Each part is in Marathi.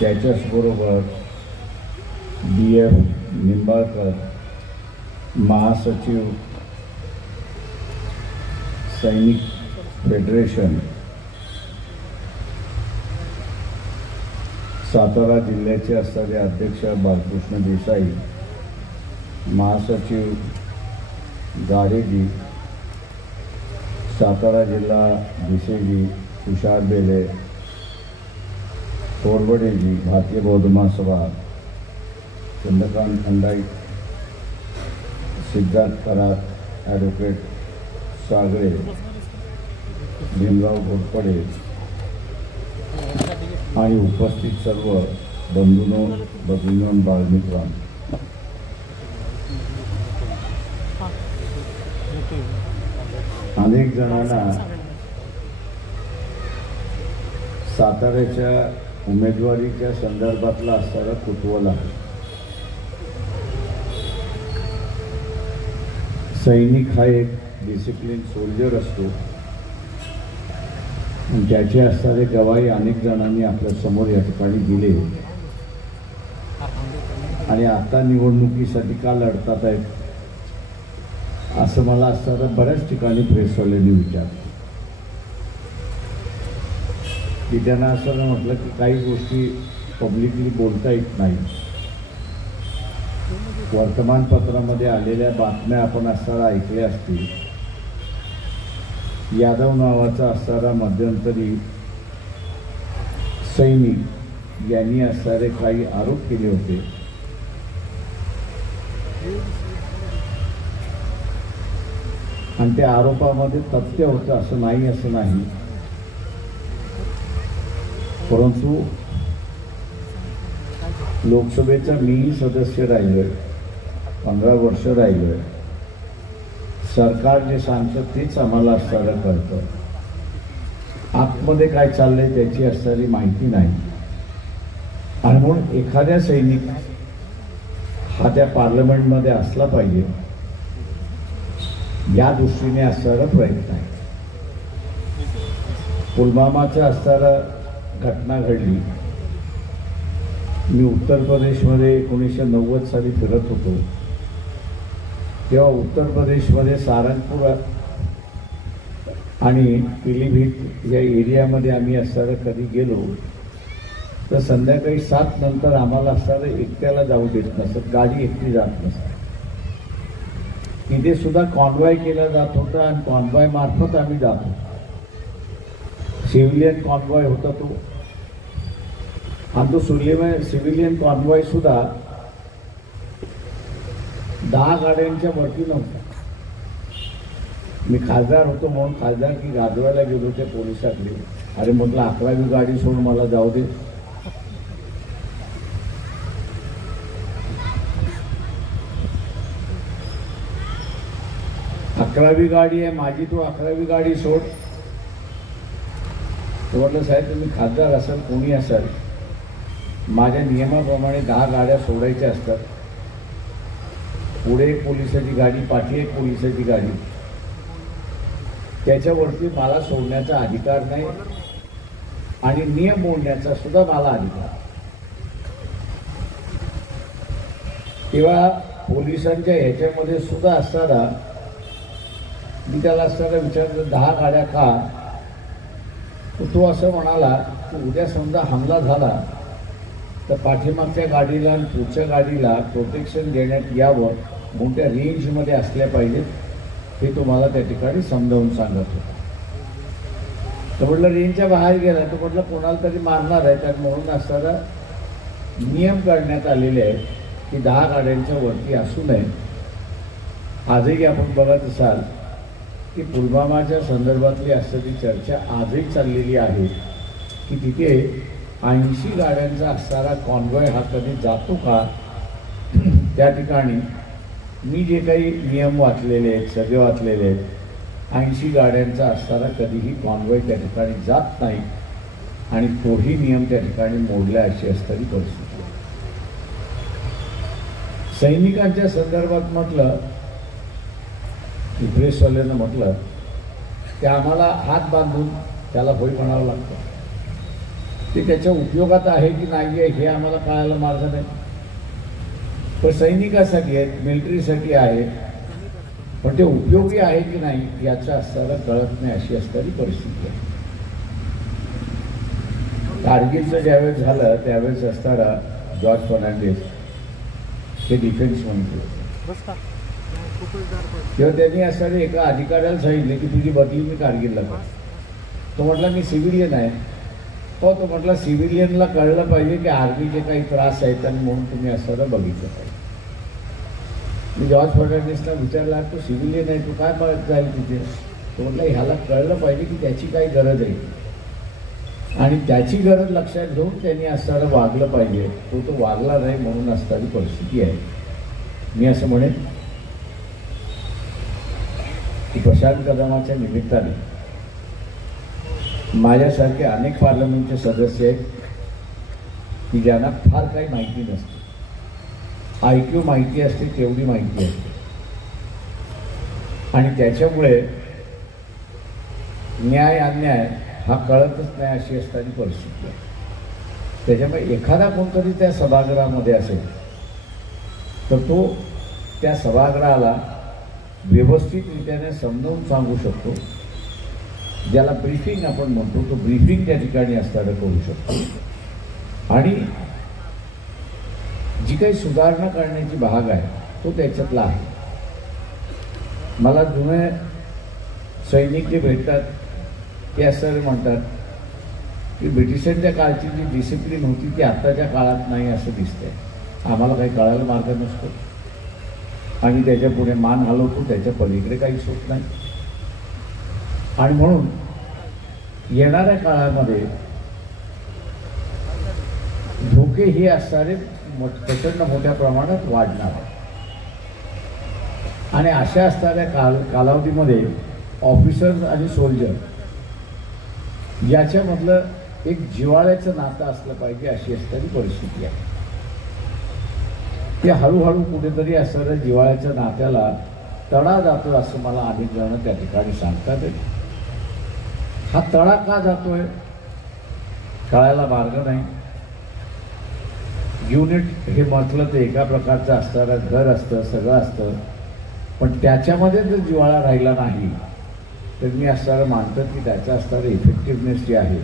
त्याच्याचबरोबर BF निंबाळकर, महासचिव सैनिक फेडरेशन सातारा जिल्ह्याचे असणारे अध्यक्ष बालकृष्ण देसाई, महासचिव गाडेजी, सातारा जिल्हा DCG तुषार बेले, तोरवडेजी, भारतीय बौद्ध महासभा, चंद्रकांत खंडाई, सिद्धार्थ करात, ॲडव्होकेट सागरे, भीमराव घोरपडे आणि उपस्थित सर्व बंधूंनो, भगिनींनो, बालमित्रांनो, अनेक जणांना साताऱ्याच्या उमेदवारीच्या संदर्भातला असणारा कुतूहल आहे. सैनिक हा एक डिसिप्लिन सोल्जर असतो. त्याचे असणारे गवाही अनेक जणांनी आपल्या समोर या ठिकाणी दिले आणि आता निवडणुकीसाठी का लढतात आहेत असं मला असणारा बऱ्याच ठिकाणी प्रेसवाल्यांनी विचारलं की त्यांना असं म्हटलं की काही गोष्टी पब्लिकली बोलता येत नाही. वर्तमानपत्रामध्ये आलेल्या बातम्या आपण असणारा ऐकल्या असतील. यादव नावाचा असणारा मध्यंतरी सैनिक यांनी असणारे काही आरोप केले होते. आणि त्या आरोपामध्ये तथ्य होतं असं नाही, परंतु लोकसभेचा मीही सदस्य राहिलोय, 15 वर्ष राहिलोय. सरकार जे सांगतं तेच आम्हाला असणारं कळतं. आतमध्ये काय चाललंय त्याची असणारी माहिती नाही. आणि म्हणून एखाद्या सैनिक हा त्या पार्लमेंटमध्ये असला पाहिजे या दृष्टीने असणारा प्रयत्न आहे. पुलवामाचा असणारा घटना घडली. मी उत्तर प्रदेशमध्ये 1990 साली फिरत होतो. तेव्हा उत्तर प्रदेशमध्ये सारंगपूर आणि पिलीभीत या एरियामध्ये आम्ही असणारं कधी गेलो तर संध्याकाळी 7 नंतर आम्हाला असणारं एकट्याला जाऊ देत नसत. गाडी एकटी जात नसत. तिथे सुद्धा कॉन्वॉय केला जात होता आणि कॉन्वॉय मार्फत आम्ही जातो. सिव्हिलियन कॉन्वॉय होता तो. आणि तो सिव्हिलियन कॉन्वॉय सुद्धा 10 गाड्यांच्या वरती नव्हता. मी खासदार होतो म्हणून खासदार की गाजवायला गेलो त्या पोलिसाकडे. अरे म्हटलं 11वी गाडी सोडून मला जाऊ दे. अकरावी गाडी आहे माझी, तू 11वी गाडी सोड. तो म्हटलं साहेब तुम्ही खासदार असाल कोणी असाल, माझ्या नियमाप्रमाणे 10 गाड्या सोडायच्या असतात. पुढे एक पोलिसाची गाडी, पाठी एक पोलिसाची गाडी. त्याच्यावरती मला सोडण्याचा अधिकार नाही आणि नियम मोडण्याचा सुद्धा मला अधिकार. तेव्हा पोलिसांच्या ह्याच्यामध्ये सुद्धा असताना मी त्याला असताना विचारलं 10 गाड्या का? तो असं म्हणाला की उद्या समजा हमला झाला तर पाठीमागच्या गाडीला आणि पुढच्या गाडीला प्रोटेक्शन देण्यात यावं, मोठ्या रेंजमध्ये असल्या पाहिजेत, हे तुम्हाला त्या ठिकाणी समजावून सांगत होता. तर म्हटलं रेंजच्या बाहेर गेला तर म्हटलं कोणाला तरी मारणार आहे, तर म्हणून असताना नियम काढण्यात आलेले आहे की 10 गाड्यांच्या वरती असू नये. आजही आपण बघत असाल की पुलवामाच्या संदर्भातली असलेली चर्चा आजही चाललेली आहे की तिथे 80 गाड्यांचा असणारा कॉन्वॉय हा कधी जातो का? त्या ठिकाणी मी जे काही नियम वाचलेले आहेत, सगळे वाचलेले आहेत, 80 गाड्यांचा असणारा कधीही कॉन्वॉय त्या ठिकाणी जात नाही आणि तोही नियम त्या ठिकाणी मोडला अशी असणारी परिस्थिती. सैनिकांच्या संदर्भात म्हटलं की प्रेसवाल्यानं म्हटलं की आम्हाला हात बांधून त्याला होय म्हणावं लागतं. ते त्याच्या उपयोगात आहे की नाही आहे हे आम्हाला कळायला मार्ग नाही. पण सैनिकासाठी आहेत, मिलिटरीसाठी आहे, पण ते उपयोगी आहे की नाही याचं असताना कळत नाही, अशी असणारी परिस्थिती आहे. कारगिलचं ज्यावेळेस झालं त्यावेळेस असताना जॉर्ज फर्नांडिस हे डिफेन्स मंत्री, तेव्हा त्यांनी असणारे एका अधिकाऱ्याला सांगितले की तुझी बदली मी कारगिलला कर. तो म्हटला मी सिव्हिलियन आहे. तो म्हटला सिव्हिलियनला कळलं पाहिजे की आर्मीचे काही त्रास आहेत आणि म्हणून तुम्ही असं बघितलं पाहिजे. मी जॉर्ज फर्नांडिसला विचारला तो सिव्हिलियन आहे, तू काय बघत जाईल तिथे? तो म्हटलं ह्याला कळलं पाहिजे की त्याची काही गरज आहे आणि त्याची गरज लक्षात घेऊन त्यांनी असताना वागलं पाहिजे. तो वागला नाही म्हणून असणारी परिस्थिती आहे. मी असं म्हणेन की प्रशांत कदमाच्या निमित्ताने माझ्यासारखे अनेक पार्लमेंटचे सदस्य आहेत की ज्यांना फार काही माहिती नसते. IQ माहिती असते तेवढी माहिती असते आणि त्याच्यामुळे न्याय अन्याय हा कळतच नाही अशी असणारी परिस्थिती आहे. त्याच्यामुळे एखादा कोणतरी त्या सभागृहामध्ये असेल तर तो त्या सभागृहाला व्यवस्थितरित्याने समजावून सांगू शकतो. ज्याला ब्रीफिंग आपण म्हणतो तो ब्रीफिंग त्या ठिकाणी असताना करू शकतो आणि जी काही सुधारणा करण्याची भाग आहे तो त्याच्यातला आहे. मला जुने सैनिक जे भेटतात ते असं म्हणतात की ब्रिटिशांच्या काळची जी डिसिप्लिन होती ती आत्ताच्या काळात नाही असं दिसतंय. आम्हाला काही कळायला मार्ग नसतो आणि त्याच्या पुढे मान हलवतो, त्याच्या पलीकडे काहीच होत नाही. आणि म्हणून येणाऱ्या काळामध्ये धोके हे असणारे प्रचंड मोठ्या प्रमाणात वाढणार आहे आणि अशा असणाऱ्या कालावधीमध्ये ऑफिसर्स आणि सोल्जर याच्यामधलं एक जिव्हाळ्याचं नातं असलं पाहिजे अशी असणारी परिस्थिती आहे. ते हळूहळू कुठेतरी असणाऱ्या जिव्हाळ्याच्या नात्याला तडा जातो असं मला अनेक जण त्या ठिकाणी सांगतात. हा तडा का जातोय कळायला मार्ग नाही. युनिट हे म्हटलं तर एका प्रकारचं असणारं घर असतं, सगळं असतं, पण त्याच्यामध्ये जर जिव्हाळा राहिला नाही तर मी असणारं मानतो की त्याचा असणारं इफेक्टिव्हनेस जे आहे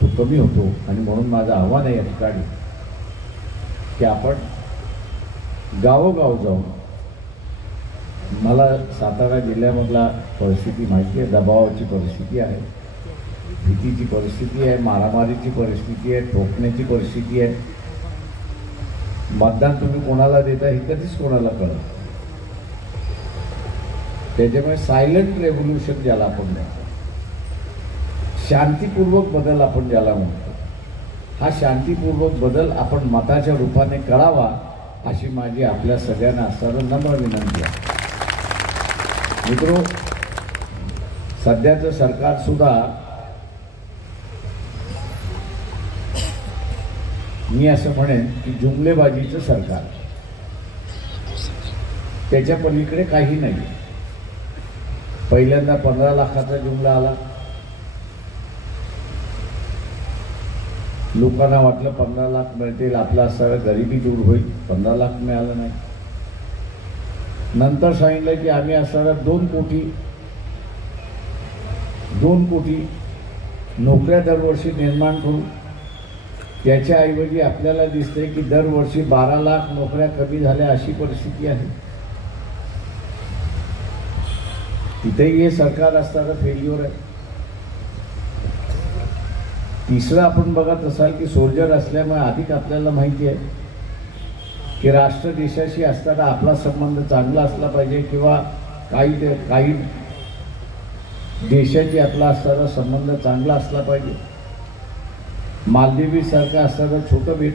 तो कमी होतो. आणि म्हणून माझं आव्हान आहे या ठिकाणी की आपण गावोगाव जाऊन, मला सातारा जिल्ह्यामधला परिस्थिती माहिती आहे, दबावाची परिस्थिती आहे, भीतीची परिस्थिती आहे, मारामारीची परिस्थिती आहे, ठोकण्याची परिस्थिती आहे. मतदान तुम्ही कोणाला देता हे कधीच कोणाला कळत. त्याच्यामुळे सायलेंट रेव्होल्युशन ज्याला आपण म्हणतो, शांतीपूर्वक बदल आपण ज्याला म्हणतो, हा शांतीपूर्वक बदल आपण मताच्या रूपाने करावा अशी माझी आपल्या सगळ्यांना असणारं नम्र विनंती आहे. मित्रो, सध्याचं सरकार सुद्धा मी असं म्हणेन की जुमलेबाजीचं सरकार, त्याच्या पलीकडे काही नाही. पहिल्यांदा 15 लाखाचा जुमला आला. लोकांना वाटलं 15 लाख मिळतील, आपला असणारं गरिबी दूर होईल. 15 लाख मिळालं नाही. नंतर सांगितलं की आम्ही असणारं 2 कोटी नोकऱ्या दरवर्षी निर्माण करू. त्याच्याऐवजी आपल्याला दिसतंय की दरवर्षी 12 लाख नोकऱ्या कमी झाल्या अशी परिस्थिती आहे. तिथेही हे सरकार असताना फेल्युअर आहे. तिसरं आपण बघत असाल की सोल्जर असल्यामुळे अधिक आपल्याला माहिती आहे की राष्ट्र देशाशी असताना आपला संबंध चांगला असला पाहिजे किंवा काही देशाची आपला असताना संबंध चांगला असला पाहिजे. मालदीवी सारखं असणारं छोटं बेट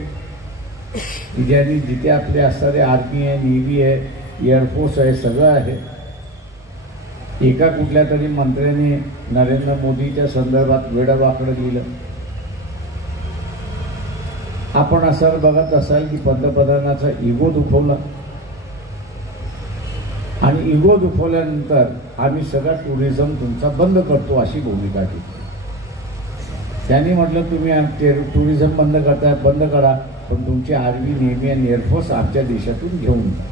की ज्यांनी जिथे आपले असणारे आर्मी आहे, नेव्ही आहे, एअरफोर्स आहे, सगळं आहे. एका कुठल्या तरी मंत्र्याने नरेंद्र मोदीच्या संदर्भात वेडवाकडं लिहिलं. आपण असं बघत असाल की पंतप्रधानाचा इगो दुखवला आणि इगो दुखवल्यानंतर आम्ही सगळा टुरिझम तुमचा बंद करतो अशी भूमिका घेतली. त्यांनी म्हटलं तुम्ही टुरिझम बंद करताय, बंद करा, पण तुमची आर्मी, नेव्ही आणि एअरफोर्स आमच्या देशातून घेऊन जा.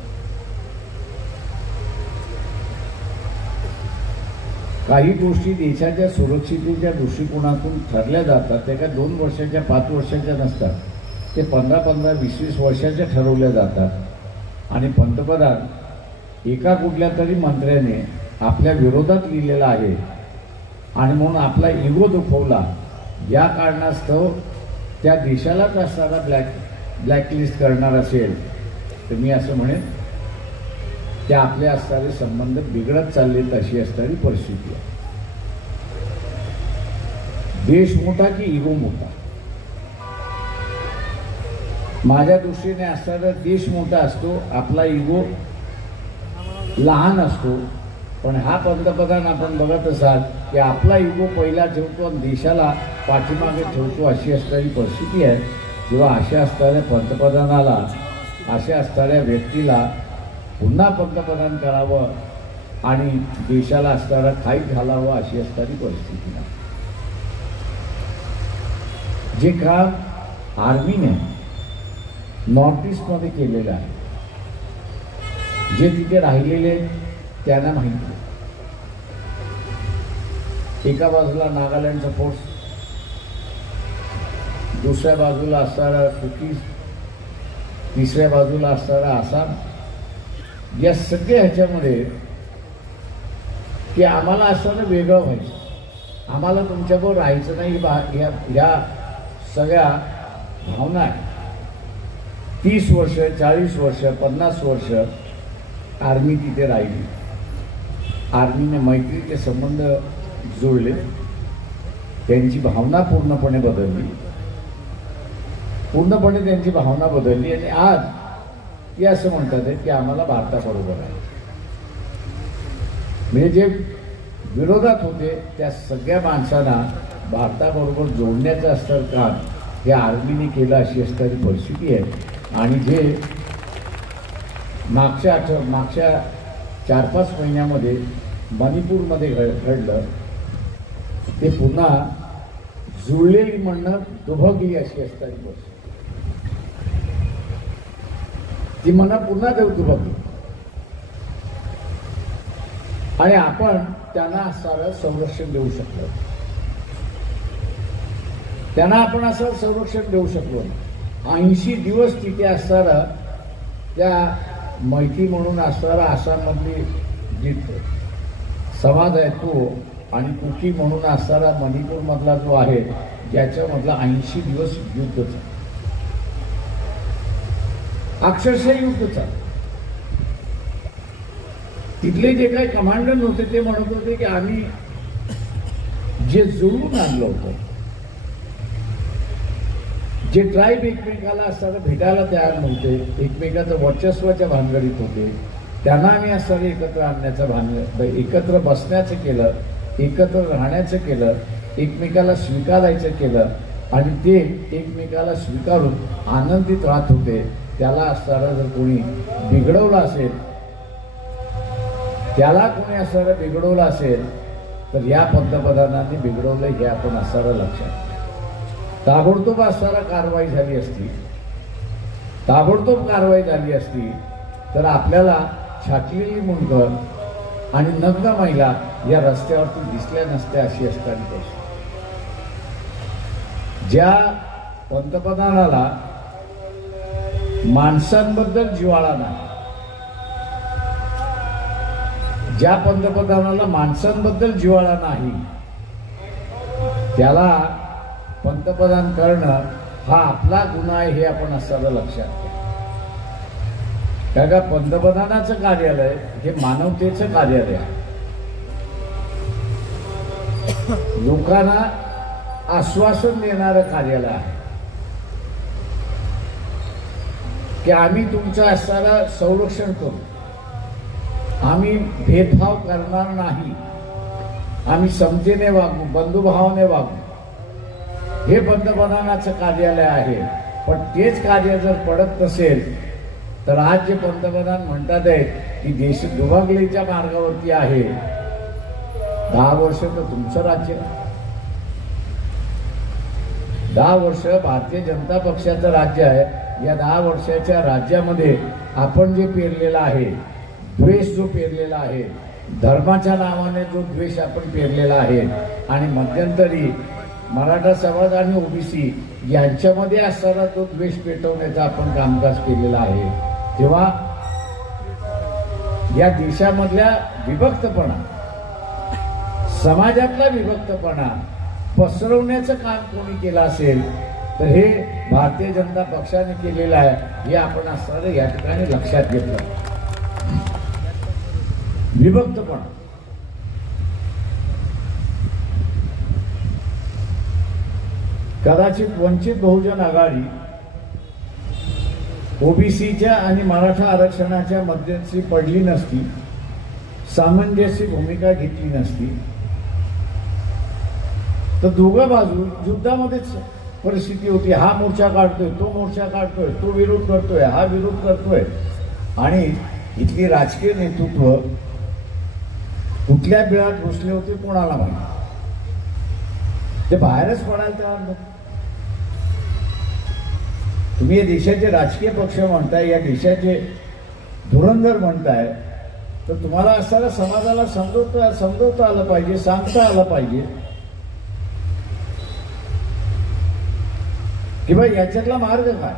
काही गोष्टी देशाच्या सुरक्षिततेच्या दृष्टिकोनातून ठरल्या जातात, त्या काय 2 वर्षाच्या 5 वर्षाच्या नसतात, ते 15-15, 20-20 वर्षाच्या ठरवल्या जातात. आणि पंतप्रधान एका कुठल्या तरी मंत्र्याने आपल्या विरोधात लिहिलेला आहे आणि म्हणून आपला इगो दुखवला, या कारणास्तव त्या देशालाच असणारा ब्लॅकलिस्ट करणार असेल तर मी असं म्हणेन की आपले असणारे संबंध बिघडत चाललेत, अशी असणारी परिस्थिती आहे. देश मोठा की इगो मोठा? माझ्या दृष्टीने असणारा देश मोठा असतो, आपला इगो लहान असतो. पण हा पंतप्रधान आपण बघत असाल की आपला इगो पहिला ठेवतो आणि देशाला पाठीमागे ठेवतो, अशी असणारी परिस्थिती आहे. जेव्हा अशा असणाऱ्या पंतप्रधानाला, अशा असणाऱ्या व्यक्तीला पुन्हा पंतप्रधान करावं आणि देशाला असणारा खाईत घालावं, अशी असणारी परिस्थिती नाही. जे काम आर्मीने नॉर्थ ईस्टमध्ये केलेलं आहे, जे तिथे राहिलेले त्यांना माहिती. एका बाजूला नागालँडचा फोर्स, दुसऱ्या बाजूला असणारा कुकीज, तिसऱ्या बाजूला असणारा आसाम, या सगळ्या ह्याच्यामध्ये की आम्हाला असं वेगळं व्हायचं, आम्हाला तुमच्याबरोबर राहायचं नाही, या सगळ्या भावना आहे. 30 वर्ष, 40 वर्ष, 50 वर्ष आर्मी तिथे राहिली. आर्मीने मैत्रीचे संबंध जुळले, त्यांची भावना पूर्णपणे बदलली, पूर्णपणे त्यांची भावना बदलली आणि आज ते असं म्हणतात की आम्हाला भारताबरोबर आहे. म्हणजे जे विरोधात होते त्या सगळ्या माणसांना भारताबरोबर जोडण्याचं असतं काम हे आर्मीने केलं, अशी असणारी परिस्थिती आहे. आणि जे मागच्या 4-5 महिन्यामध्ये मणिपूरमध्ये घडलं, ते पुन्हा जुळलेली म्हणणं दुभगली, अशी असणारी परिस्थिती. ती म्हणणं पुन्हा दुभगली आणि आपण त्यांना सारं संरक्षण देऊ शकलो, त्यांना आपण असं संरक्षण देऊ शकलो. 80 दिवस तिथे असणारा त्या मैत्री म्हणून असणारा आसाममधली जी समाज आहे तो, आणि कुकी म्हणून असणारा मणिपूरमधला जो आहे, ज्याच्यामधला 80 दिवस युद्ध चाललं, अक्षरशः युद्ध चाललं. तिथले जे काही कमांडर होते ते म्हणत होते की आम्ही जे जुळून आणलं होतं, जे ट्राईब एकमेकाला असताना भेटायला तयार नव्हते, एकमेकाचं वर्चस्वाच्या भानगडीत होते, त्यांना आम्ही असताना एकत्र आणण्याचं भानगड, एकत्र बसण्याचं केलं, एकत्र राहण्याचं केलं, एकमेकाला स्वीकारायचं केलं आणि ते एकमेकाला स्वीकारून आनंदित राहत होते. त्याला असणारा जर कोणी बिघडवलं असेल, त्याला कोणी असणारा बिघडवलं असेल तर या पंतप्रधानांनी बिघडवलं हे आपण असणारा लक्षात. ताबडतोब असणारा कारवाई झाली असती, ताबडतोब कारवाई झाली असती तर आपल्याला छाटलेली मुंडकर आणि नग्न महिला या रस्त्यावरती दिसल्या नसत्या, अशी असणारी गोष्ट. ज्या पंतप्रधानाला माणसांबद्दल जिव्हाळा नाही, ज्या पंतप्रधानाला माणसांबद्दल जिव्हाळा नाही, त्याला पंतप्रधान करणं हा आपला गुन्हा आहे, हे आपण असताना लक्षात घ्या. कारण का पंतप्रधानाचं कार्यालय हे मानवतेचं कार्यालय आहे. लोकांना आश्वासन देणारं कार्यालय आहे की आम्ही तुमचं असणारा संरक्षण करू, आम्ही भेदभाव करणार नाही, आम्ही समतेने वागू, बंधुभावाने वागू, हे पंतप्रधानाचं कार्यालय आहे. पण तेच कार्य जर पडत नसेल तर आज जे पंतप्रधान म्हणतात आहेत की देश दुभागलीच्या मार्गावरती आहे, 10 वर्ष तर तुमचं राज्य, 10 वर्ष भारतीय जनता पक्षाचं राज्य आहे. या 10 वर्षाच्या राज्यामध्ये आपण जे पेरलेला आहे, द्वेष जो पेरलेला आहे, धर्माच्या नावाने जो द्वेष आपण पेरलेला आहे, आणि मध्यंतरी मराठा समाज आणि ओबीसी यांच्यामध्ये असणारा जो द्वेष पेटवण्याचा आपण कामकाज केलेला आहे, तेव्हा या देशामधल्या विभक्तपणा, समाजातला विभक्तपणा पसरवण्याचं काम कोणी केलं असेल तर हे भारतीय जनता पक्षाने केलेलं आहे, हे आपण असणारं या ठिकाणी लक्षात घेतलं. विभक्तपणा कदाचित वंचित बहुजन आघाडी ओबीसीच्या आणि मराठा आरक्षणाच्या मध्यस्थी पडली नसती, सामंजस्य भूमिका घेतली नसती, तर दोघं बाजू युद्धामध्येच परिस्थिती होती. हा मोर्चा काढतोय, तो मोर्चा काढतोय, तो विरोध करतोय, हा विरोध करतोय, आणि इथली राजकीय नेतृत्व कुठल्या बिळात घुसले होते कोणाला माहिती. ते बाहेरच पडायला तयार नव्हते. तुम्ही या देशाचे राजकीय पक्ष म्हणताय, या देशाचे धुरंधर म्हणताय, तर तुम्हाला असताना समाजाला समजवता आलं पाहिजे, सांगता आलं पाहिजे की बा याच्यातला मार्ग काय.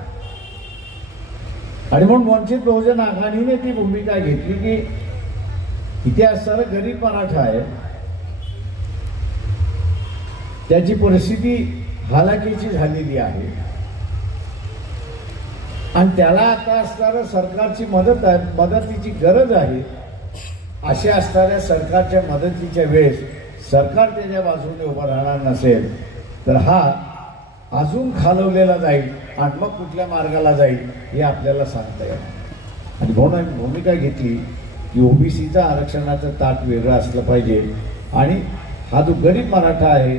आणि म्हणून वंचित बहुजन आघाडीने ती भूमिका घेतली की इथे असणारा गरीब मराठा आहे, त्याची परिस्थिती हालाकीची झालेली आहे, आणि त्याला आता असणारा सरकारची मदतीची गरज आहे. अशा असणाऱ्या सरकारच्या मदतीच्या वेळेस सरकार त्याच्या बाजूने उभं राहणार नसेल तर हा अजून खालवलेला जाईल आणि मग कुठल्या मार्गाला जाईल हे आपल्याला सांगता येईल. आणि म्हणून आम्ही भूमिका घेतली की ओबीसीचं आरक्षणाचं ताट वेगळं असलं पाहिजे, आणि हा जो गरीब मराठा आहे,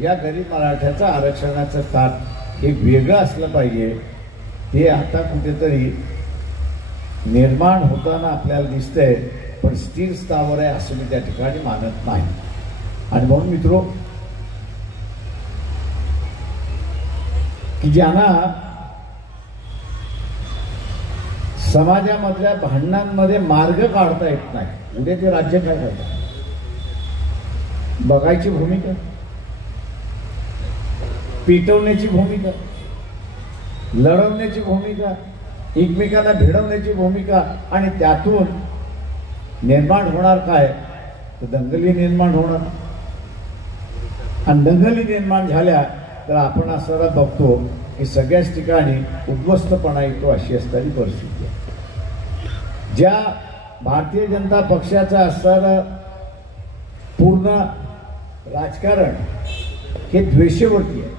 या गरीब मराठ्याचं आरक्षणाचं ताट हे वेगळं असलं पाहिजे. हे आता कुठेतरी निर्माण होताना आपल्याला दिसतंय, पण स्थिर स्थावर आहे असं मी त्या ठिकाणी मानत नाही. आणि म्हणून मित्रो, की ज्यांना समाजामधल्या भांडणांमध्ये मार्ग काढता येत नाही, उद्या ते राज्य काय करतात बघायची भूमिका, पेटवण्याची भूमिका, लढवण्याची भूमिका, एकमेकांना भिडवण्याची भूमिका, आणि त्यातून निर्माण होणार काय तर दंगली निर्माण होणार. आणि दंगली निर्माण झाल्या तर आपण असं बघतो की सगळ्याच ठिकाणी उद्ध्वस्तपणा येतो, अशी असणारी परिस्थिती आहे. ज्या भारतीय जनता पक्षाचं असणारं पूर्ण राजकारण हे द्वेषावरती आहे.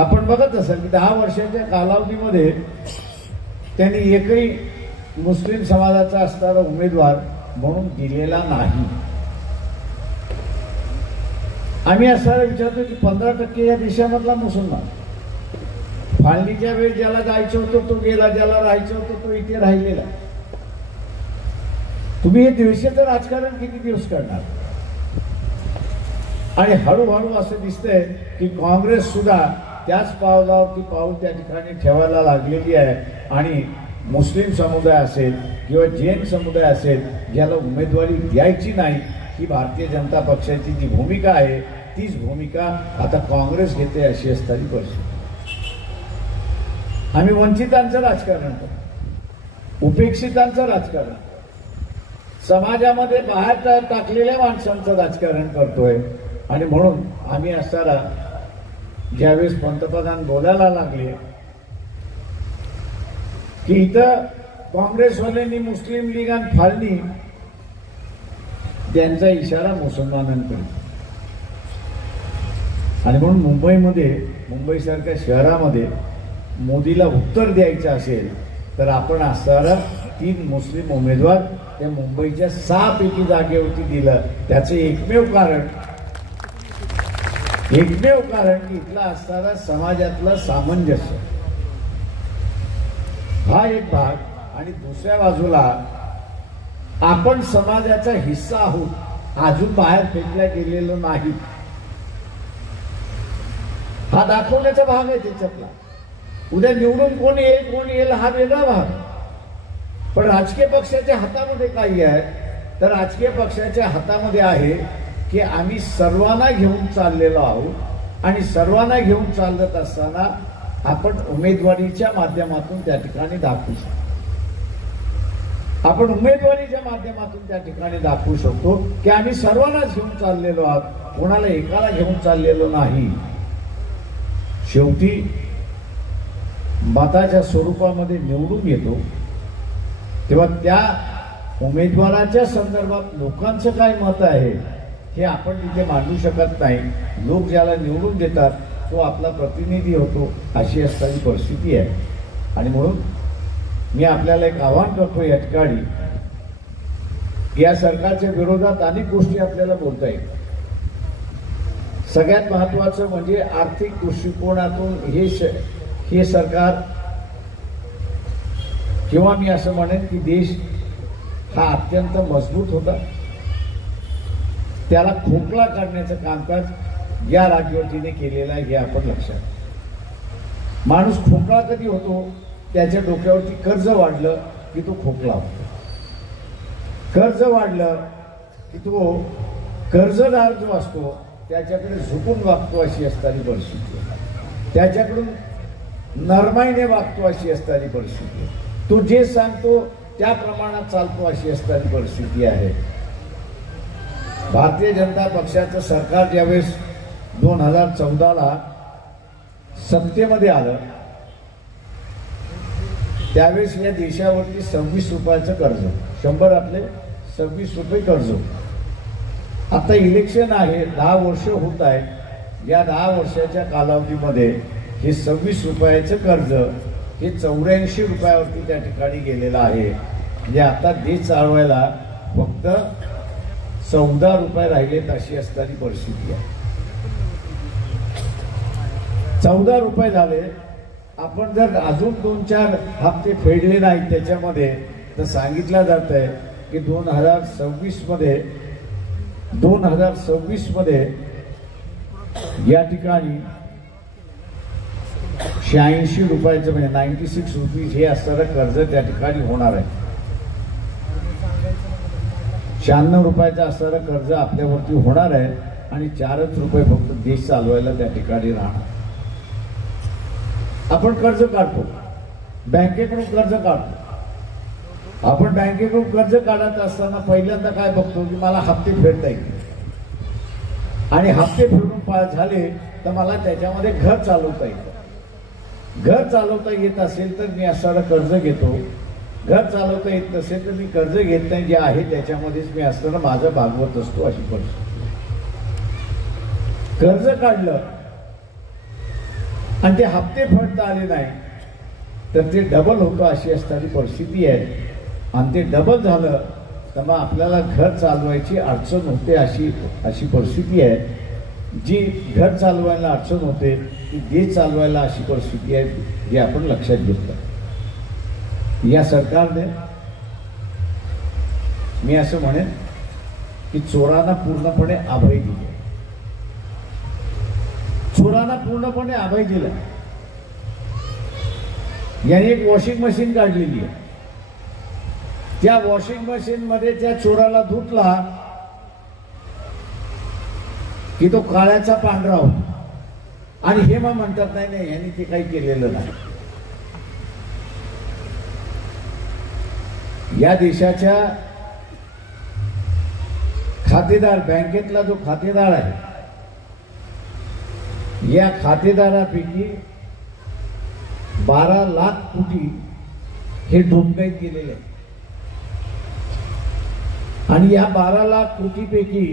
आपण बघत असाल की 10 वर्षाच्या कालावधीमध्ये त्यांनी एकही मुस्लिम समाजाचा असणारा उमेदवार म्हणून दिलेला नाही. आम्ही असं विचारतो की 15% या देशामधला मुसलमान, फाळणीच्या वेळी ज्याला जायचं होतं तो गेला, ज्याला राहायचं होतं तो इथे राहिलेला. तुम्ही हे द्वेषाचं राजकारण किती दिवस करणार. आणि हळूहळू असं दिसतंय की काँग्रेस सुद्धा त्याच पावलावरती पाऊल त्या ठिकाणी ठेवायला लागलेली आहे. आणि मुस्लिम समुदाय असेल किंवा जैन समुदाय असेल, ज्याला उमेदवारी द्यायची नाही, ही भारतीय जनता पक्षाची जी भूमिका आहे तीच भूमिका आता काँग्रेस घेते, अशी असणारी परिस्थिती. आम्ही वंचितांचं राजकारण करतो, उपेक्षितांचं राजकारण, समाजामध्ये बाहेर टाकलेल्या माणसांचं राजकारण करतोय. आणि म्हणून आम्ही असताना ज्यावेळेस पंतप्रधान बोलायला लागले की इथं काँग्रेसवाल्यांनी मुस्लिम लीग आणि फाळणी, त्यांचा इशारा मुसलमानांकडे. आणि म्हणून मुंबईसारख्या शहरामध्ये मोदीला उत्तर द्यायचं असेल तर आपण असणारा 3 मुस्लिम उमेदवार त्या मुंबईच्या 6 पैकी जागेवरती दिलं. त्याचं एकमेव कारण की इथला असणारा समाजातला सामंजस्य हा एक भाग, आणि दुसऱ्या बाजूला आपण समाजाचा हिस्सा आहोत, अजून बाहेर फेकल्या गेलेलो नाही. हा दाखवण्याचा भाग आहे त्याच्यातला. उद्या निवडून कोण येईल हा वेगळा भाग. पण राजकीय पक्षाच्या हातामध्ये काय आहे, तर राजकीय पक्षाच्या हातामध्ये आहे की आम्ही सर्वांना घेऊन चाललेलो आहोत आणि सर्वांना घेऊन चालत असताना आपण उमेदवारीच्या माध्यमातून त्या ठिकाणी दाखवू शकतो. आपण उमेदवारीच्या माध्यमातून त्या ठिकाणी दाखवू शकतो की आम्ही सर्वांनाच घेऊन चाललेलो आहोत, कोणाला एकाला घेऊन चाललेलो नाही. शेवटी मताच्या स्वरूपामध्ये निवडून येतो तेव्हा त्या उमेदवाराच्या संदर्भात लोकांचं काय मत आहे हे आपण तिथे मांडू शकत नाही. लोक ज्याला निवडून देतात तो आपला प्रतिनिधी होतो, अशी असणारी परिस्थिती आहे. आणि म्हणून मी आपल्याला एक आवाहन करतो या ठिकाणी, या सरकारच्या विरोधात अनेक गोष्टी आपल्याला बोलता येईल. सगळ्यात महत्वाचं म्हणजे आर्थिक दृष्टिकोनातून हे सरकार, किंवा मी असं म्हणेन की देश हा अत्यंत मजबूत होता. त्याला खोकला काढण्याचं कामकाज या राजवटीने केलेलं आहे हे आपण लक्षात. माणूस खोकला कधी होतो, त्याच्या डोक्यावरती कर्ज वाढलं की तो खोकला होतो. कर्ज वाढलं की तो कर्जदार जो असतो त्याच्याकडे झुकून वागतो, अशी असणारी परिस्थिती आहे. त्याच्याकडून नरमाईने वागतो, अशी असणारी परिस्थिती आहे. तो जे सांगतो त्या प्रमाणात चालतो, अशी असणारी परिस्थिती आहे. भारतीय जनता पक्षाचं सरकार ज्यावेळेस 2014ला सत्तेमध्ये आलं त्यावेळेस या देशावरती 26 रुपयाचं कर्ज, 100 26 रुपये कर्ज. आता इलेक्शन आहे, 10 वर्ष होत आहे. या 10 वर्षाच्या कालावधीमध्ये हे 26 रुपयाचं कर्ज हे 84 रुपयावरती त्या ठिकाणी गेलेलं आहे. म्हणजे आता देश चालवायला फक्त 14 रुपये राहिलेत, अशी असणारी परिस्थिती आहे. 14 रुपये झाले. आपण जर अजून 2-4 हप्ते फेडले नाहीत त्याच्यामध्ये, तर सांगितलं जात आहे की 2026 मध्ये या ठिकाणी 86 रुपयाचं म्हणजे 96 रुपीज हे असणारं कर्ज त्या ठिकाणी होणार आहे. 96 रुपयाचं असणारं कर्ज आपल्यावरती होणार आहे आणि 4 रुपये फक्त देश चालवायला त्या ठिकाणी राहणार. आपण कर्ज काढतो, बँकेकडून कर्ज काढतो. आपण बँकेकडून कर्ज काढत असताना पहिल्यांदा काय बघतो की मला हप्ते फेडता येतील आणि हप्ते फेडून झाले तर मला त्याच्यामध्ये घर चालवता येतं. घर चालवता येत असेल तर मी असणारं कर्ज घेतो. घर चालवता येत नसेल तर मी कर्ज घेत नाही, जे आहे त्याच्यामध्येच मी असताना माझं भागवत असतो, अशी परिस्थिती. कर्ज काढलं आणि ते हप्ते फेडता आले नाही तर ते डबल होतं, अशी असणारी परिस्थिती आहे. आणि ते डबल झालं तर मग आपल्याला घर चालवायची अडचण होते, अशी परिस्थिती आहे. जी घर चालवायला अडचण होते ती देश चालवायला अशी परिस्थिती आहे, जी आपण लक्षात घेतलं. या सरकारने, मी असं म्हणेन की चोरांना पूर्णपणे अभय दिले. चोरांना पूर्णपणे अभय दिला. याने एक वॉशिंग मशीन काढलेली आहे. त्या वॉशिंग मशीन मध्ये त्या चोराला धुतला की तो काळ्याचा पांढरा होतो. आणि हे मग म्हणतात नाही नाही यांनी ते काही केलेलं नाही. या देशाच्या खातेदार, बँकेतला जो खातेदार आहे, या खातेदारापैकी 12 लाख कोटी हे डोंबकाईत गेलेले आहे. आणि या 12 लाख कोटीपैकी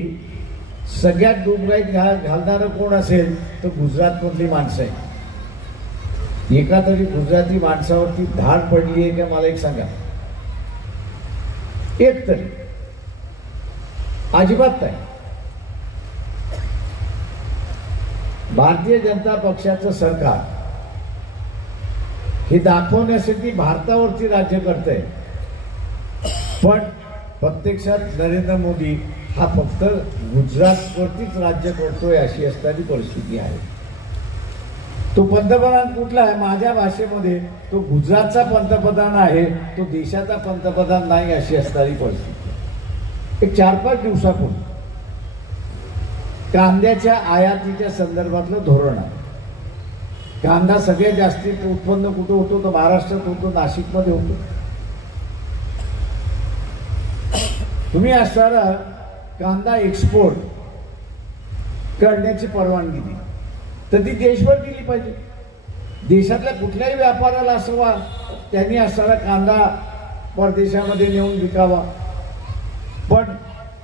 सगळ्यात डोंबकाईत घालणारं कोण असेल तर गुजरात मधली माणसं आहेत. एका तरी गुजराती माणसावरती धाड पडली आहे का मला एक सांगा. एक तरी अजिबात नाही. भारतीय जनता पक्षाचं सरकार हे दाखवण्यासाठी भारतावरती राज्य करतंय, पण प्रत्यक्षात नरेंद्र मोदी हा फक्त गुजरातवरतीच राज्य करतोय, अशी असणारी परिस्थिती आहे. तो पंतप्रधान कुठला आहे? माझ्या भाषेमध्ये तो गुजरातचा पंतप्रधान आहे, तो देशाचा पंतप्रधान नाही, अशी असणारी परिस्थिती. एक 4-5 दिवसापूर्वी कांद्याच्या आयातीच्या संदर्भातलं धोरण आहे. कांदा सगळ्यात जास्तीत उत्पन्न कुठं होतो? तर महाराष्ट्रात होतो, नाशिकमध्ये होतो. तुम्ही असणारा कांदा एक्सपोर्ट करण्याची परवानगी दिली तर ती देशभर दिली पाहिजे. देशातल्या कुठल्याही व्यापाऱ्याला असावा त्यांनी असणारा कांदा परदेशामध्ये नेऊन विकावा. पण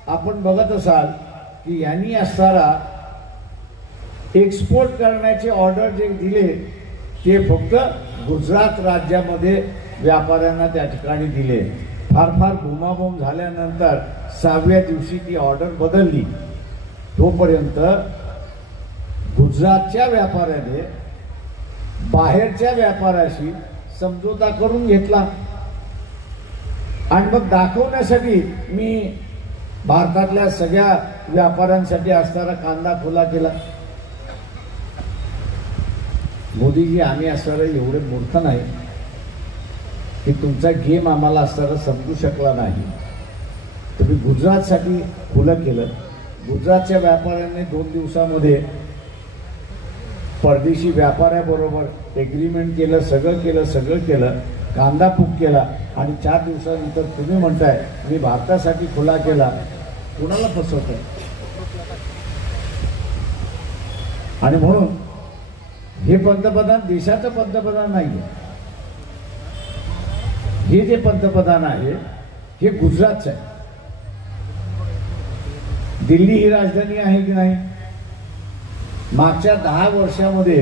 आपण बघत असाल की यांनी असणारा एक्सपोर्ट करण्याचे ऑर्डर जे दिले ते फक्त गुजरात राज्यामध्ये व्यापाऱ्यांना त्या ठिकाणी दिले. फार फार घुमाबूम झाल्यानंतर 6व्या दिवशी ती ऑर्डर बदलली. तोपर्यंत गुजरातच्या व्यापाऱ्याने बाहेरच्या व्यापाऱ्याशी समझोता करून घेतला आणि मग दाखवण्यासाठी मी भारतातल्या सगळ्या व्यापाऱ्यांसाठी असणारा कांदा खुला केला. मोदीजी, आम्ही असणारे एवढे मूर्ख नाही की तुमचा गेम आम्हाला असणारा समजू शकला नाही. तुम्ही गुजरातसाठी खुलं केलं. गुजरातच्या व्यापाऱ्यांनी 2 दिवसामध्ये परदेशी व्यापाऱ्याबरोबर एग्रीमेंट केलं, सगळं केलं, कांदा बुक केला आणि 4 दिवसानंतर तुम्ही म्हणताय मी भारतासाठी खुला केला. कुणाला फसवताय? आणि म्हणून हे पंतप्रधान देशाचं पंतप्रधान नाहीये. हे जे पंतप्रधान आहे हे गुजरातचं आहे. दिल्ली ही राजधानी आहे की नाही? मागच्या 10 वर्षामध्ये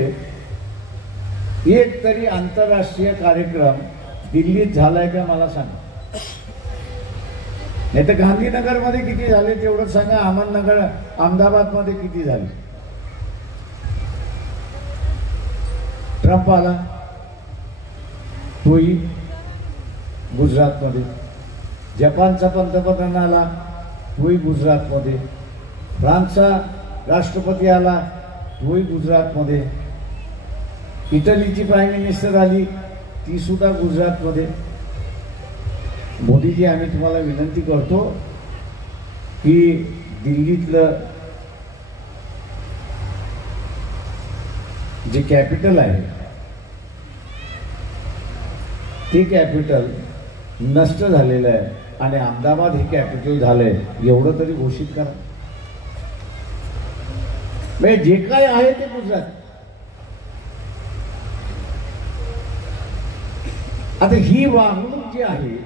एक तरी आंतरराष्ट्रीय कार्यक्रम दिल्लीत झालाय का मला सांगा. नाही तर गांधीनगरमध्ये किती झाले तेवढं सांगा. अहमदनगर, अहमदाबादमध्ये किती झाले? ट्रम्प आला तोही गुजरातमध्ये. जपानचा पंतप्रधान आला तोही गुजरातमध्ये. फ्रान्सचा राष्ट्रपती आला तोही गुजरातमध्ये. इटलीची प्राईम मिनिस्टर आली ती सुद्धा गुजरातमध्ये. मोदीजी, आम्ही तुम्हाला विनंती करतो की दिल्लीतलं जे कॅपिटल आहे ते कॅपिटल नष्ट झालेलं आहे आणि अहमदाबाद हे कॅपिटल झालंय एवढं तरी घोषित करा. म्हणजे जे काय आहे ते गुजरात. आता ही वागणूक जी आहे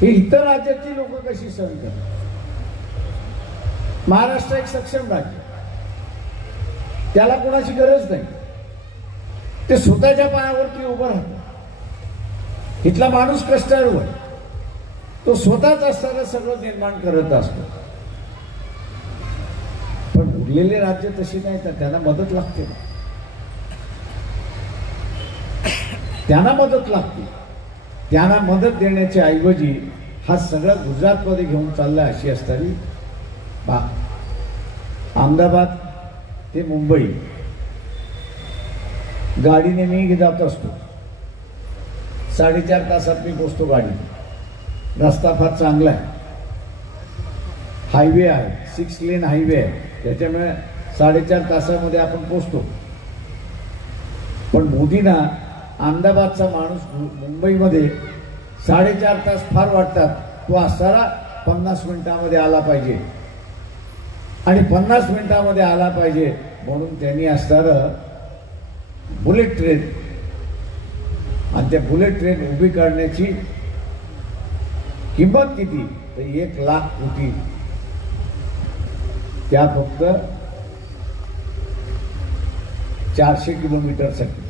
हे इतर राज्यातली लोक कशी सहन करतात? महाराष्ट्र एक सक्षम राज्य, त्याला कोणाची गरज नाही. ते स्वतःच्या पायावरती उभं राहतं. इथला माणूस कष्टाळू आहे, तो स्वतःच असताना सगळं निर्माण करत असतो. पण उरलेले राज्य तशी नाही, तर त्यांना मदत लागते. त्यांना मदत देण्याच्या ऐवजी हा सगळा गुजरातमध्ये घेऊन चालला. अशी असताना अहमदाबाद ते मुंबई गाडीने मी जात असतो. 4.5 तासात मी पोचतो गाडी. रस्ता फार चांगला आहे, हायवे आहे, 6 लेन हायवे आहे, त्याच्यामुळे 4.5 तासामध्ये आपण पोचतो. पण मोदींना अहमदाबादचा माणूस मुंबईमध्ये 4.5 तास फार वाटतात. तो असणारा 50 मिनिटामध्ये आला पाहिजे आणि 50 मिनिटामध्ये आला पाहिजे म्हणून त्यांनी असणारं बुलेट ट्रेन आणि त्या बुलेट ट्रेन उभी करण्याची किंमत किती? तर 1 लाख कोटी. त्या फक्त 400 किलोमीटरसाठी.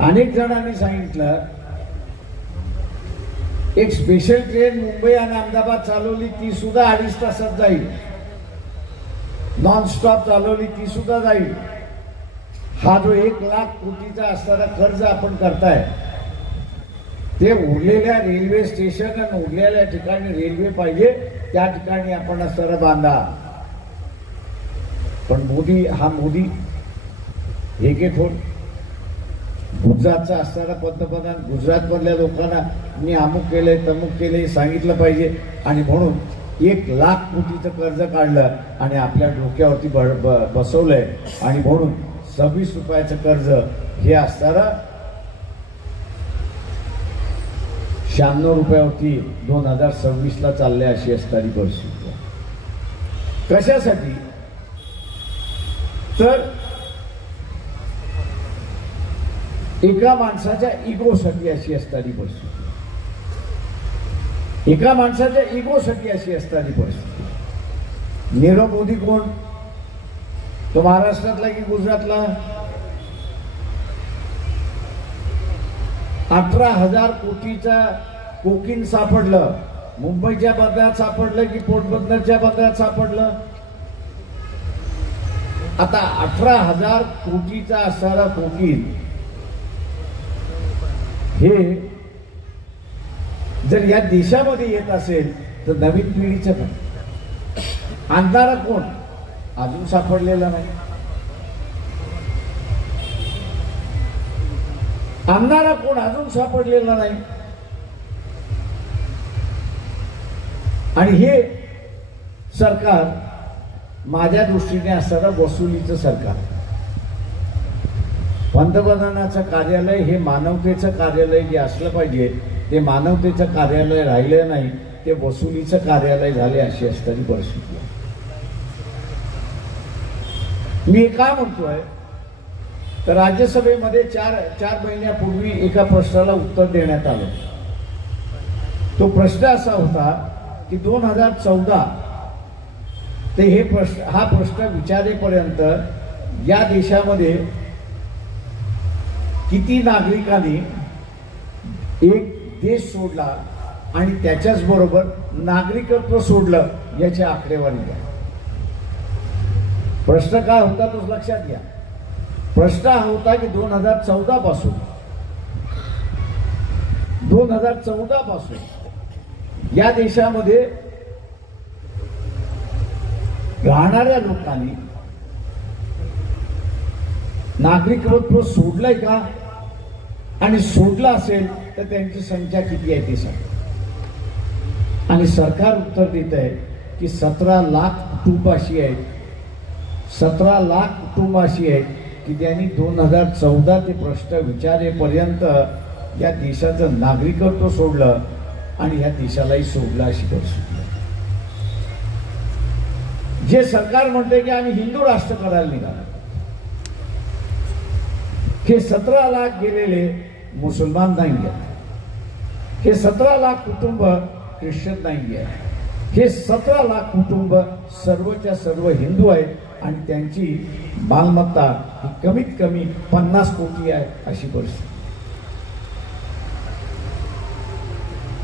अनेक जणांनी सांगितलं एक स्पेशल ट्रेन मुंबई आणि अहमदाबाद चालवली ती सुद्धा 2.5 तासात जाईल. नॉन स्टॉप चालवली ती सुद्धा जाईल. हा जो 1 लाख कोटीचा असणारा कर्ज आपण करताय ते उरलेल्या रेल्वे स्टेशन आणि उरलेल्या ठिकाणी रेल्वे पाहिजे त्या ठिकाणी आपण असणारा बांधा. पण मोदी हा मोदी एकेखोर गुजरातचा असणारा पंतप्रधान गुजरातमधल्या लोकांना मी अमुक केलंय तमुक केलंय सांगितलं पाहिजे आणि म्हणून 1,00,000 कोटीचं कर्ज काढलं आणि आपल्या डोक्यावरती बसवलंय आणि म्हणून 26 रुपयाचं कर्ज हे असणारा 96 रुपयावरती 2026ला चाललंय अशी असणारी परिस्थिती. कशासाठी तर एका माणसाच्या इगोसाठी अशी असणारी परिस्थिती. एका माणसाच्या इगोसाठी अशी असणारी परिस्थिती. नीरव मोदी कोण? तो महाराष्ट्रातला की गुजरातला? 18,000 कोटीचा कोकीन सापडलं. मुंबईच्या बंदरात सापडलं की पोर्टबंदरच्या बंदरात सापडलं? आता 18,000 कोटीचा असणारा कोकीन हे जर या देशामध्ये येत असेल तर नवीन पिढीचं काय? आणणारा कोण? अजून सापडलेला नाही. आणणारा कोण? अजून सापडलेला नाही. आणि हे सरकार माझ्या दृष्टीने असणारं वसुलीचं सरकार. पंतप्रधानाचं कार्यालय हे मानवतेचं कार्यालय जे असलं पाहिजे ते मानवतेचं कार्यालय राहिलं नाही, ते वसुलीचं कार्यालय झाले अशी असणारी परिस्थिती. मी काय म्हणतोय तर राज्यसभेमध्ये चार महिन्यापूर्वी एका प्रश्नाला उत्तर देण्यात आलं. तो प्रश्न असा होता की 2014 ते हा प्रश्न विचारेपर्यंत या देशामध्ये किती नागरिकांनी एक देश सोडला आणि त्याच्याच बरोबर नागरिकत्व सोडलं याची आकडेवारी द्या. प्रश्न काय होता तो लक्षात घ्या. प्रश्न हा होता की 2014 पासून या देशामध्ये राहणाऱ्या लोकांनी नागरिकत्व सोडलंय का, आणि सोडलं असेल तर त्यांची संख्या किती आहे ते सांग. आणि सरकार उत्तर देत आहे की 17 लाख कुटुंब अशी आहेत, 17 लाख कुटुंब अशी आहेत की त्यांनी 2014 ते प्रश्न विचारेपर्यंत या देशाचं नागरिकत्व सोडलं आणि या देशालाही सोडलं अशी परिस्थिती. जे सरकार म्हणते की आम्ही हिंदू राष्ट्र करायला निघालो, हे 17 लाख गेलेले मुसलमान नाही आहेत, हे 17 लाख कुटुंब ख्रिश्चन नाही आहेत, हे 17 लाख कुटुंब सर्वच्या सर्व हिंदू आहेत आणि त्यांची मालमत्ता ही कमीत कमी 50 कोटी आहे अशी परिस्थिती.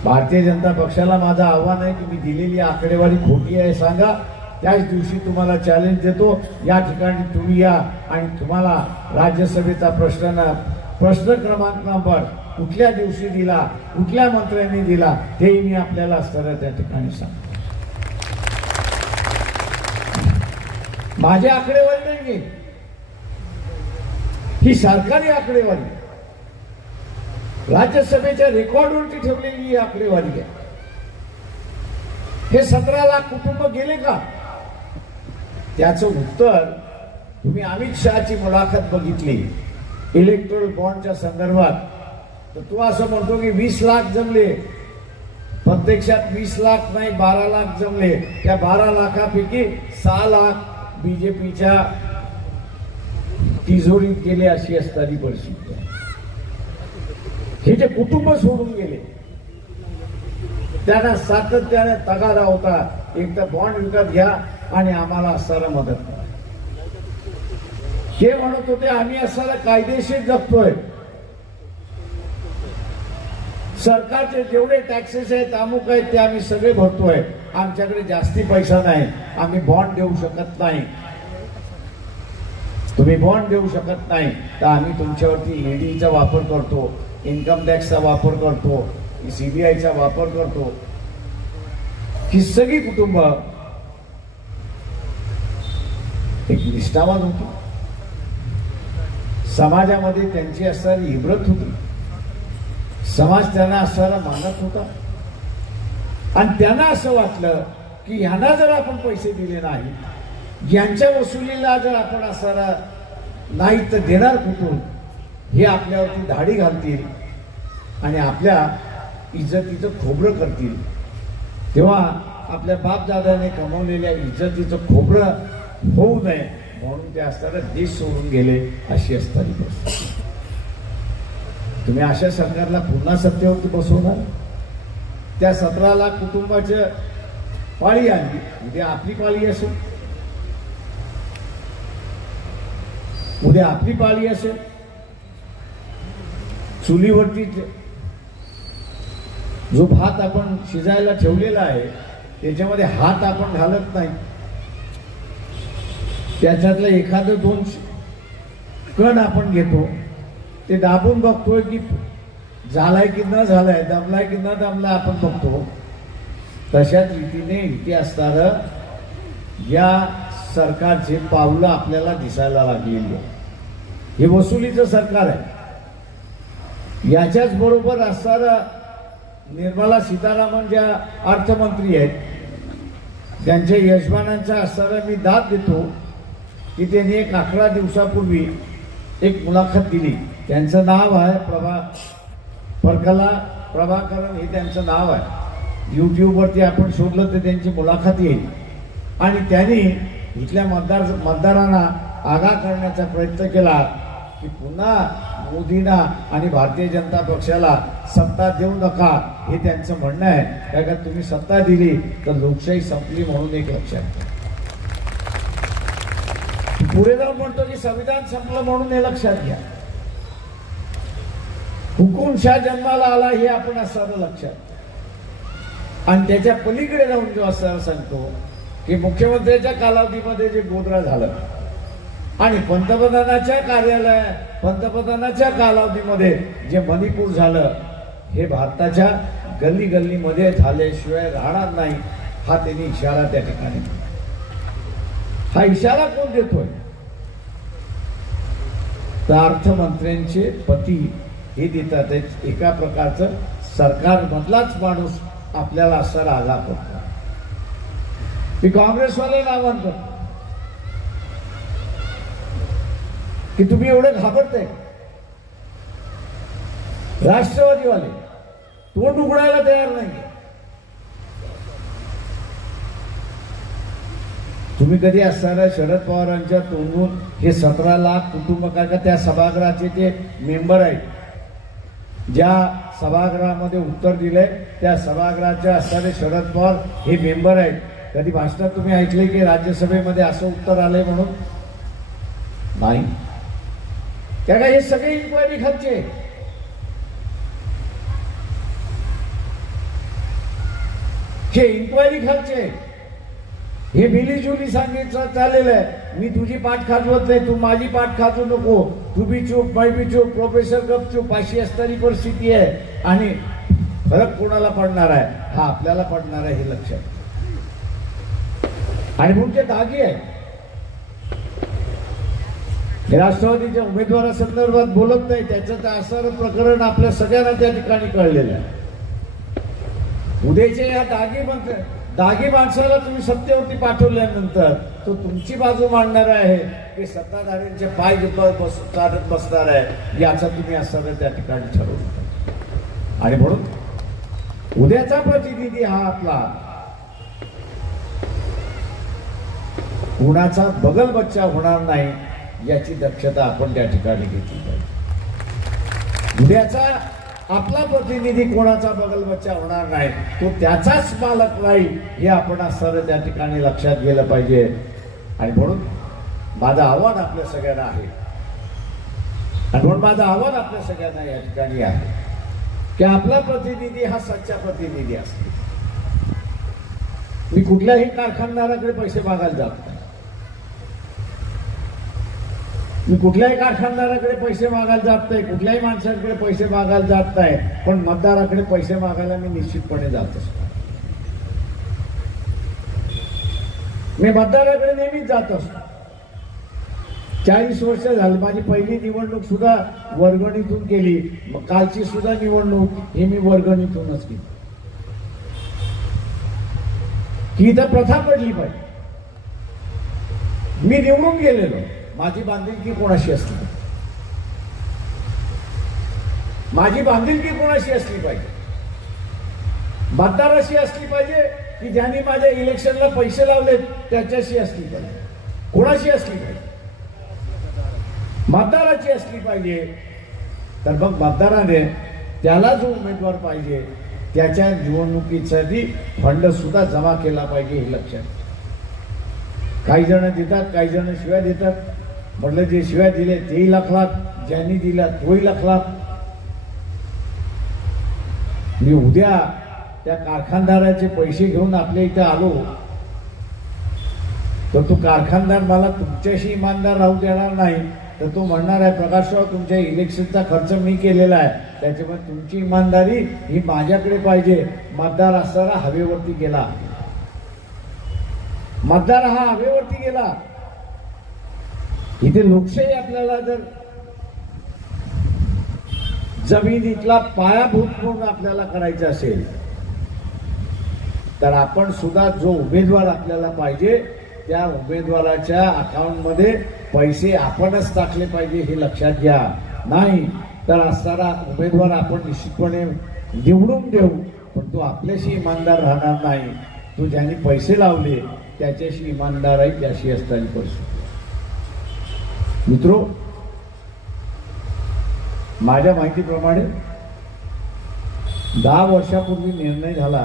भारतीय जनता पक्षाला माझं आव्हान आहे की मी दिलेली आकडेवारी खोटी आहे सांगा, त्याच दिवशी तुम्हाला चॅलेंज देतो. या ठिकाणी तुम्ही या आणि तुम्हाला राज्यसभेचा प्रश्न क्रमांक नंबर कुठल्या दिवशी दिला, कुठल्या मंत्र्यांनी दिला तेही मी आपल्याला असताना त्या ठिकाणी सांगतो. माझी आकडेवारी नाहीये, ही सरकारी आकडेवारी, राज्यसभेच्या रेकॉर्डवरती ठेवलेली ही आकडेवारी आहे. हे 17 लाख कुटुंब गेले का? त्याचं उत्तर तुम्ही अमित शहाची मुलाखत बघितली इलेक्ट्रोल बॉन्डच्या संदर्भात, तर तो असं म्हणतो की 20 लाख जमले. प्रत्यक्षात 20 लाख नाही 12 लाख जमले. त्या 12 लाखापैकी 6 लाख बीजेपीच्या तिजोरीत गेले अशी असणारी परिस्थिती. हे जे कुटुंब सोडून गेले त्यांना सातत्याने तगादा होता, एक तर बॉन्ड विकत घ्या आणि आम्हाला असणारा मदत करा. हे म्हणत होते आम्ही असणारा कायदेशीर जगतोय, सरकारचे जेवढे टॅक्सेस आहेत अमुक आहेत ते आम्ही सगळे भरतोय, आमच्याकडे जास्ती पैसा नाही, आम्ही बॉन्ड देऊ शकत नाही. तुम्ही बॉन्ड देऊ शकत नाही तर आम्ही तुमच्यावरती ईडीचा वापर करतो, इन्कम टॅक्सचा वापर करतो, सीबीआयचा वापर करतो. ही सगळी कुटुंब एक निष्ठावान होती, समाजामध्ये त्यांची असणारी इब्रत होती, समाज त्यांना असणारा मानत होता. आणि त्यांना असं वाटलं की ह्यांना जर आपण पैसे दिले नाही, यांच्या वसुलीला जर आपण असणारा नाही तर देणार कुठून, हे आपल्यावरती धाडी घालतील आणि आपल्या इज्जतीचं खोबरं करतील. तेव्हा आपल्या बापदादाने कमवलेल्या इज्जतीचं खोबरं होऊ नये म्हणून ते असताना देश सोडून गेले, अशी असणारी परिस्थिती. तुम्ही अशा सरकारला पुन्हा सत्तेवरती बसवणार? त्या 17 लाख कुटुंबाच्या पाळी आली, उद्या आपली पाळी असेल, उद्या आपली पाळी असेल. चुलीवरती जो भात आपण शिजायला ठेवलेला आहे त्याच्यामध्ये हात आपण घालत नाही, त्याच्यातलं एखादं 2 कण आपण घेतो, ते दाबून बघतोय की झालाय की न झालाय, दमलाय की न दमलाय आपण बघतो. तशाच रीतीने इथे असणारं या सरकारचे पावलं आपल्याला दिसायला लागलेली आहे. हे वसुलीचं सरकार आहे. याच्याच बरोबर असणारं निर्मला सीतारामन ज्या अर्थमंत्री आहेत, त्यांच्या यजमानांचा असणारा मी दाद देतो की त्यांनी एक 11 दिवसापूर्वी एक मुलाखत दिली. त्यांचं नाव आहे परकला प्रभाकरन, हे त्यांचं नाव आहे. यूट्यूबवरती आपण शोधलं तर त्यांची मुलाखत येईल. आणि त्यांनी इथल्या मतदारांना आगाह करण्याचा प्रयत्न केला की पुन्हा मोदींना आणि भारतीय जनता पक्षाला सत्ता देऊ नका, हे त्यांचं म्हणणं आहे. कारण का तुम्ही सत्ता दिली तर लोकशाही संपली म्हणून एक लक्षात घ्या. पुढे जाऊन म्हणतो की संविधान संपलं म्हणून हे लक्षात घ्या. हुकुमशाह जन्माला आला हे आपण असं लक्षात. आणि त्याच्या पलीकडे जाऊन जो असं सांगतो की मुख्यमंत्र्यांच्या कालावधीमध्ये जे गोधरा झालं आणि पंतप्रधानाच्या कालावधीमध्ये जे मणिपूर झालं, हे भारताच्या गल्ली गल्लीमध्ये झाल्याशिवाय राहणार नाही, हा त्यांनी इशारा त्या ठिकाणी. हा इशारा कोण देतोय? तर अर्थमंत्र्यांचे पती हे देतात. एका प्रकारचं सरकार मधलाच माणूस आपल्याला असा आगाह करतो. मी काँग्रेसवाल्याला आवाहन करतो की तुम्ही एवढे घाबरताय. राष्ट्रवादीवाले तोंड उघडायला तयार नाही. तुम्ही कधी असणाऱ्या शरद पवारांच्या तोंडून हे 17 लाख कुटुंब, का त्या सभागृहाचे ते मेंबर आहेत, ज्या सभागृहामध्ये उत्तर दिलंय त्या सभागृहाच्या असणारे शरद पवार हे मेंबर आहेत, कधी भाषणात तुम्ही ऐकले की राज्यसभेमध्ये असं उत्तर आलंय म्हणून? नाही. त्या काय हे सगळे इन्क्वायरी खालचे. हे इन्क्वायरी खालचे. हे मिलीजुली सांगितलं चाललेलं आहे. मी तुझी पाठ खाजवत नाही, तू माझी पाठ खाजू नको, तू बी चूप मैं बी चूप, प्रोफेसर गप चूप, अशी असणारी परिस्थिती आहे. आणि फरक कोणाला पडणार आहे? हा आपल्याला पडणार आहे, हे लक्षात. आणि म्हणून ते दागी आहे. राष्ट्रवादीच्या उमेदवारासंदर्भात बोलत नाही, त्याचं तर असणारं प्रकरण आपल्या सगळ्यांना त्या ठिकाणी कळलेलं आहे. उद्याचे या दागी माणसाला तुम्ही सत्तेवरती पाठवल्यानंतर तो तुमची बाजू मांडणार आहे की सत्ताधाऱ्यांचे पाय चालत बसणार आहे, याचा तुम्ही असणारं त्या ठिकाणी ठरवलं. आणि म्हणून उद्याचा प्रतिनिधी हा आपला कुणाचा बगल बच्चा होणार नाही, याची दक्षता आपण त्या ठिकाणी घेतली पाहिजे. उद्याचा आपला प्रतिनिधी कोणाचा बगल बच्चा होणार नाही, तो त्याचाच मालक राहील, हे आपण असणारं त्या ठिकाणी लक्षात गेलं पाहिजे. आणि म्हणून माझं आव्हान आपल्या सगळ्यांना आहे, आणि म्हणून माझं आव्हान आपल्या सगळ्यांना या ठिकाणी आहे की आपला प्रतिनिधी हा सच्चा प्रतिनिधी असतो. मी कुठल्याही कारखानदाराकडे पैसे मागायला जात नाही. मी कुठल्याही कारखानदाराकडे पैसे मागायला जात नाही, कुठल्याही माणसाकडे पैसे मागायला जात नाही. पण मतदाराकडे पैसे मागायला मी निश्चितपणे जात असतो. मी मतदाराकडे नेहमीच जात असतो. 40 वर्ष झाली माझी पहिली निवडणूक सुद्धा वर्गणीतून केली, मग कालची सुद्धा निवडणूक ही मी वर्गणीतूनच केली. ही इथं प्रथा पडली पाहिजे. मी निवडून गेलेलो, माझी बांधिलकी कोणाशी असली, माझी बांधिलकी कोणाशी असली पाहिजे, मतदाराशी असली पाहिजे की ज्यांनी माझ्या इलेक्शनला पैसे लावले त्याच्याशी असली पाहिजे, कोणाशी असली पाहिजे, मतदाराची असली पाहिजे. तर मग मतदाराने त्याला जो उमेदवार पाहिजे त्याच्या निवडणुकीसाठी फंड सुद्धा जमा केला पाहिजे हे लक्षात. काही जण देतात, काही जण शिव्या देतात. म्हटलं जे शिव्या दिले तेही लखलात, ज्यांनी दिला तोही लखलात. मी उद्या त्या कारखानदाराचे पैसे घेऊन आपल्या इथं आलो तर तो कारखानदार मला तुमच्याशी इमानदार राहू देणार नाही. तर तो म्हणणार आहे प्रकाशराव तुमच्या इलेक्शनचा खर्च मी केलेला आहे, त्याच्यामुळे तुमची इमानदारी ही माझ्याकडे पाहिजे. मतदार असताना हवेवरती गेला, मतदार हा हवेवरती गेला. इथे लोकशाही आपल्याला जर जमिनीतला पायाभूत म्हणून आपल्याला करायचं असेल तर आपण सुद्धा जो उमेदवार आपल्याला पाहिजे त्या उमेदवाराच्या अकाउंटमध्ये पैसे आपणच टाकले पाहिजे हे लक्षात घ्या. नाही तर असणारा उमेदवार आपण निश्चितपणे निवडून देऊ, पण तो आपल्याशी इमानदार राहणार नाही. तो ज्यांनी पैसे लावले त्याच्याशी इमानदार आहे, त्याशी असणारी परिस्थिती. मित्रो, माझ्या माहितीप्रमाणे 10 वर्षापूर्वी निर्णय झाला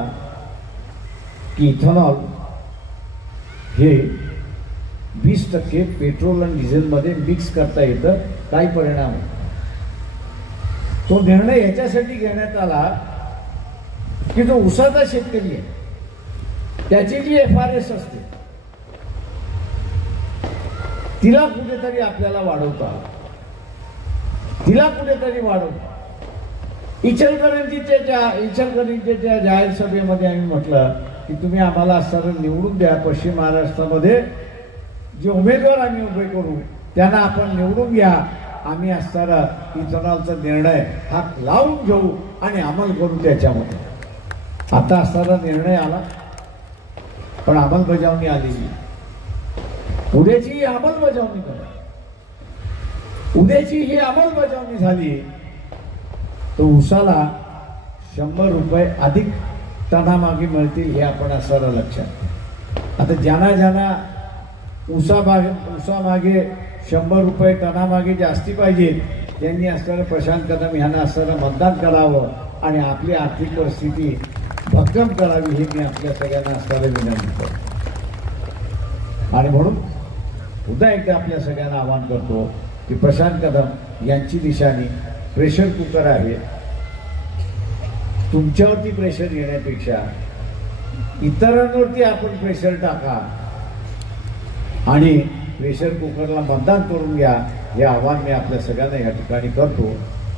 की इथेनॉल हे 20% पेट्रोल आणि डिझेलमध्ये मिक्स करता येतं. काय परिणाम होतो तो निर्णय याच्यासाठी घेण्यात आला की जो ऊसाचा शेतकरी आहे त्याची जी FRS असते तिला कुठेतरी आपल्याला वाढवता, तिला कुठेतरी वाढवता. इचलकरंजीच्या जाहीर सभेमध्ये आम्ही म्हटलं की तुम्ही आम्हाला असणारं निवडून द्या. पश्चिम महाराष्ट्रामध्ये जे उमेदवार आम्ही उभे करू त्यांना आपण निवडून घ्या. आम्ही असणारा इथेनॉलचा निर्णय हात लावून घेऊ आणि अंमल करू त्याच्यामध्ये. आता असणारा निर्णय आला पण अंमलबजावणी आलेली. उद्याची अंमलबजावणी करा, उद्याची ही अंमलबजावणी झाली तर ऊसाला 100 रुपये अधिक टनामागे मिळतील हे आपण असणारा लक्षात. आता ज्यांना ऊसामागे 100 रुपये टनामागे जास्ती पाहिजेत त्यांनी असणारं प्रशांत कदम यांना असणारं मतदान करावं आणि आपली आर्थिक परिस्थिती भक्कम करावी हे मी आपल्या सगळ्यांना असणारं विनंती करतो. आणि म्हणून पुन्हा एकदा आपल्या सगळ्यांना आवाहन करतो की प्रशांत कदम यांची निशाणी प्रेशर कुकर आहे. तुमच्यावरती प्रेशर येण्यापेक्षा इतरांवरती आपण प्रेशर टाका आणि प्रेशर कुकरला मतदान करून घ्या हे आव्हान मी आपल्या सगळ्यांना या ठिकाणी करतो.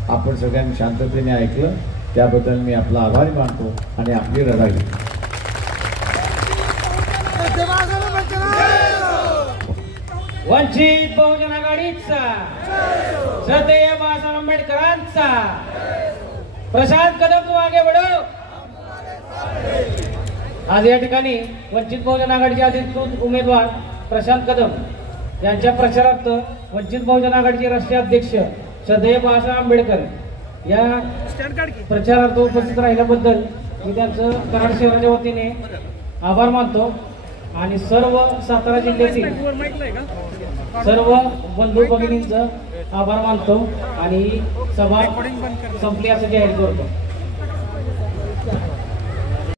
आपण सगळ्यांनी शांततेने ऐकलं त्याबद्दल मी आपला आभार मानतो आणि आपली रजा घेतो. वंचित बहुजन आघाडीचा, श्रद्धेय बाळासाहेब आंबेडकरांचा, प्रशांत कदम तू आगे बढ़ो. आज या ठिकाणी वंचित बहुजन आघाडीचे अधिकृत उमेदवार प्रशांत कदम यांच्या प्रचारार्थ वंचित बहुजन आघाडीचे राष्ट्रीय अध्यक्ष श्रद्धेय बाळासाहेब आंबेडकर या प्रचारार्थ उपस्थित राहिल्याबद्दल मी त्यांचं कराड शहराच्या वतीने आभार मानतो आणि सर्व सातारा जिल्ह्यातील सर्व बंधू भगिनींचं आभार मानतो आणि सभा संपली असं जाहीर करतो.